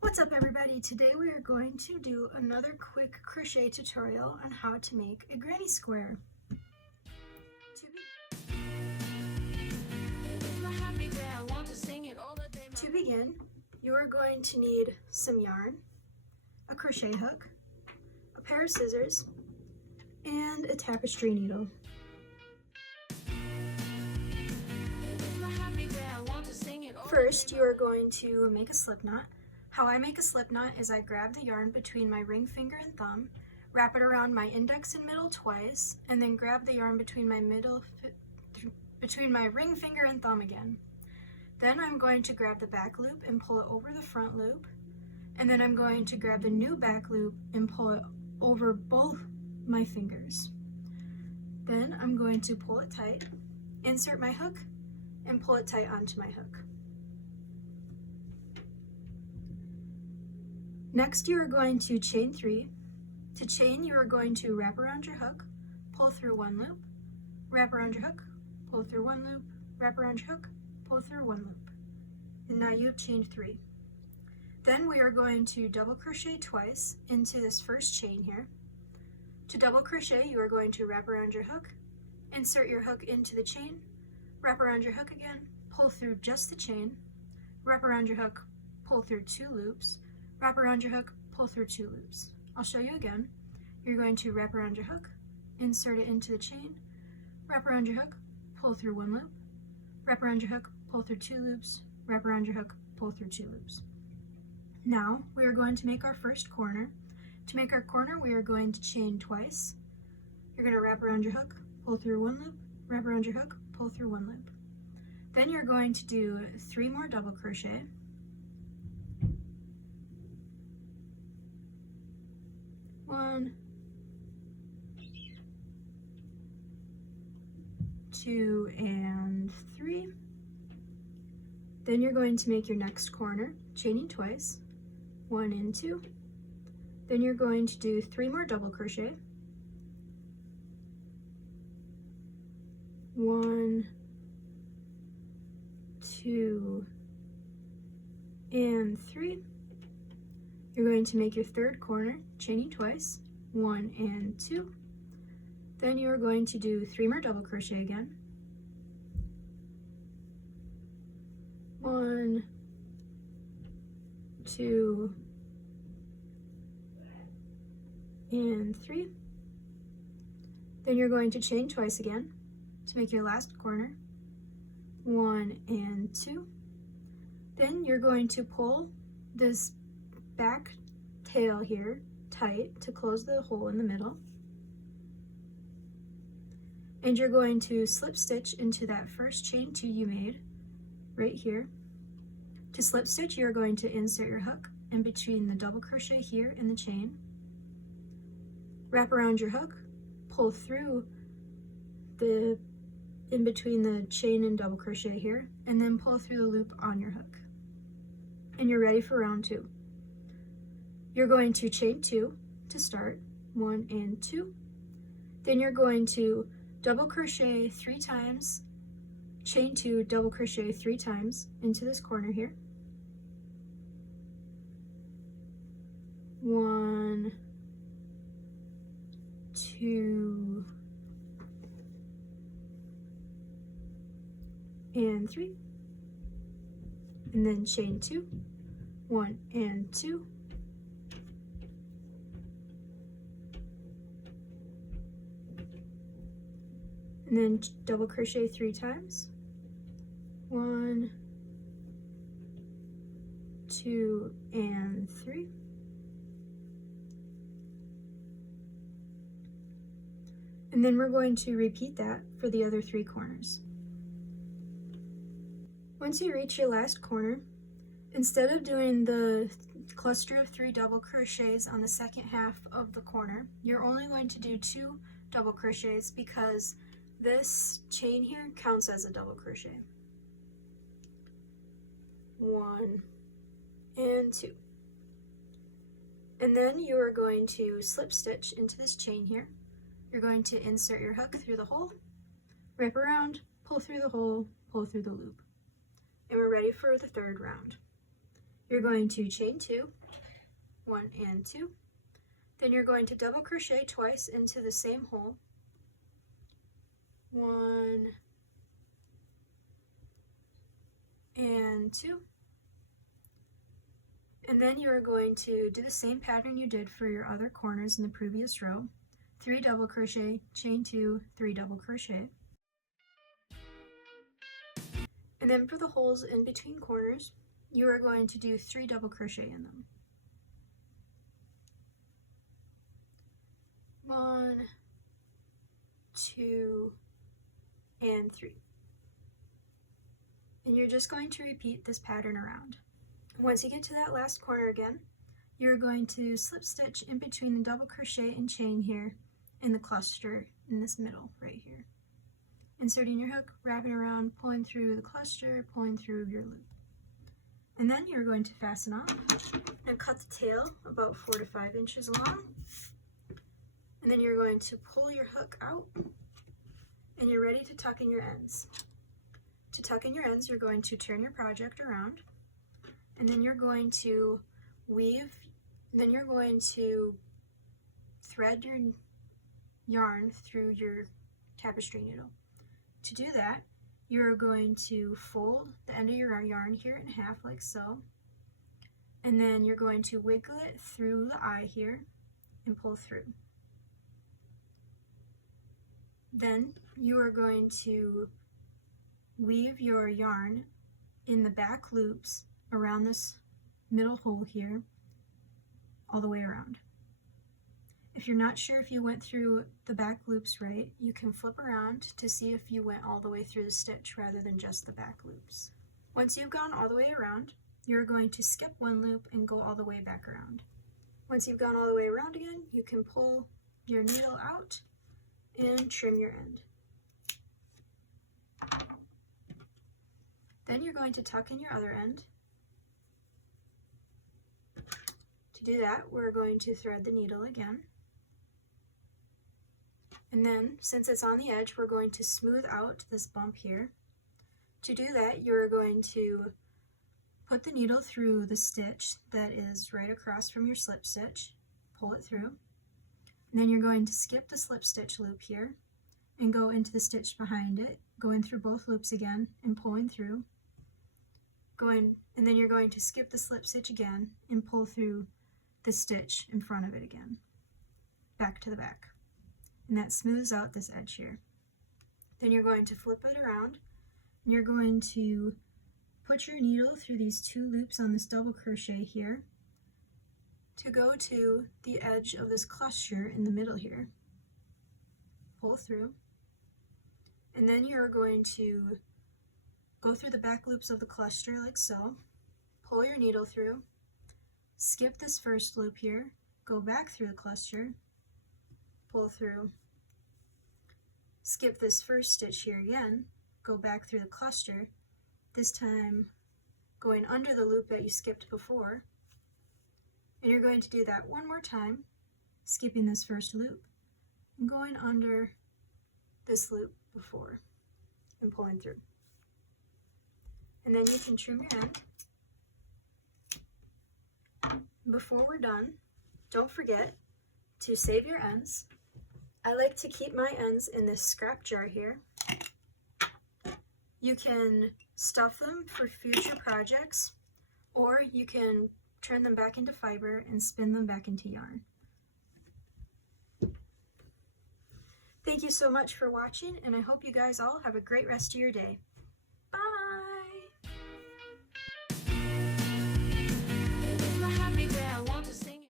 What's up everybody? Today we are going to do another quick crochet tutorial on how to make a granny square. To begin, you are going to need some yarn, a crochet hook, a pair of scissors, and a tapestry needle. First, you are going to make a slip knot. How I make a slip knot is I grab the yarn between my ring finger and thumb, wrap it around my index and middle twice, and then grab the yarn between my ring finger and thumb again. Then I'm going to grab the back loop and pull it over the front loop, and then I'm going to grab the new back loop and pull it over both my fingers. Then I'm going to pull it tight, insert my hook, and pull it tight onto my hook. Next, you are going to chain 3. To chain, you are going to wrap around your hook, pull through one loop, wrap around your hook, pull through one loop, wrap around your hook, pull through one loop. And now you have chained 3. Then we are going to double crochet twice into this first chain here. To double crochet, you are going to wrap around your hook, insert your hook into the chain, wrap around your hook again, pull through just the chain, wrap around your hook, pull through 2 loops, wrap around your hook, pull through 2 loops. I'll show you again. You're going to wrap around your hook, insert it into the chain, wrap around your hook, pull through 1 loop, wrap around your hook, pull through 2 loops, wrap around your hook, pull through 2 loops. Now we are going to make our first corner. To make our corner, we are going to chain twice. You're going to wrap around your hook, pull through 1 loop, wrap around your hook, pull through 1 loop. Then you're going to do 3 more double crochet. 1, 2, and 3. Then you're going to make your next corner, chaining twice, 1 and 2. Then you're going to do 3 more double crochet. 1, 2, and 3. You're going to make your third corner, chaining twice, 1 and 2. Then you are going to do 3 more double crochet again. 1, 2, and 3. Then you're going to chain twice again to make your last corner, 1 and 2. Then you're going to pull this back tail here tight to close the hole in the middle, and you're going to slip stitch into that first chain 2 you made right here. To slip stitch, you're going to insert your hook in between the double crochet here in the chain, wrap around your hook, pull through the in between the chain and double crochet here, and then pull through the loop on your hook, and you're ready for round 2. You're going to chain 2 to start, 1 and 2. Then you're going to double crochet 3 times, chain 2, double crochet 3 times into this corner here. 1, 2, and 3. And then chain 2, 1 and 2. And then double crochet 3 times. 1, 2, and 3. And then we're going to repeat that for the other 3 corners. Once you reach your last corner, instead of doing the cluster of 3 double crochets on the second half of the corner, you're only going to do 2 double crochets because this chain here counts as a double crochet. 1 and 2. And then you are going to slip stitch into this chain here. You're going to insert your hook through the hole, wrap around, pull through the hole, pull through the loop. And we're ready for the third round. You're going to chain 2, 1 and 2. Then you're going to double crochet twice into the same hole. 1 and 2. And then you're going to do the same pattern you did for your other corners in the previous row. 3 double crochet, chain 2, 3 double crochet. And then for the holes in between corners, you are going to do 3 double crochet in them. 1, 2, and 3. And you're just going to repeat this pattern around. Once you get to that last corner again, you're going to slip stitch in between the double crochet and chain here in the cluster in this middle right here. Inserting your hook, wrapping around, pulling through the cluster, pulling through your loop. And then you're going to fasten off and cut the tail about 4 to 5 inches long. And then you're going to pull your hook out and you're ready to tuck in your ends. To tuck in your ends, you're going to turn your project around and then you're going to weave, then you're going to thread your yarn through your tapestry needle. To do that, you're going to fold the end of your yarn here in half like so, and then you're going to wiggle it through the eye here and pull through. Then you are going to weave your yarn in the back loops around this middle hole here all the way around. If you're not sure if you went through the back loops right, you can flip around to see if you went all the way through the stitch rather than just the back loops. Once you've gone all the way around, you're going to skip one loop and go all the way back around. Once you've gone all the way around again, you can pull your needle out and trim your end. Then you're going to tuck in your other end. To do that, we're going to thread the needle again. And then, since it's on the edge, we're going to smooth out this bump here. To do that, you're going to put the needle through the stitch that is right across from your slip stitch, pull it through, and then you're going to skip the slip stitch loop here and go into the stitch behind it, going through both loops again and pulling through, and then you're going to skip the slip stitch again and pull through the stitch in front of it again, back to the back. And that smooths out this edge here. Then you're going to flip it around and you're going to put your needle through these 2 loops on this double crochet here to go to the edge of this cluster in the middle here. Pull through, and then you're going to go through the back loops of the cluster like so, pull your needle through, skip this first loop here, go back through the cluster, pull through, skip this first stitch here again, go back through the cluster, this time going under the loop that you skipped before, and you're going to do that one more time, skipping this first loop and going under this loop before and pulling through. And then you can trim your end. Before we're done, don't forget to save your ends. I like to keep my ends in this scrap jar here. You can stuff them for future projects, or you can turn them back into fiber and spin them back into yarn. Thank you so much for watching, and I hope you guys all have a great rest of your day.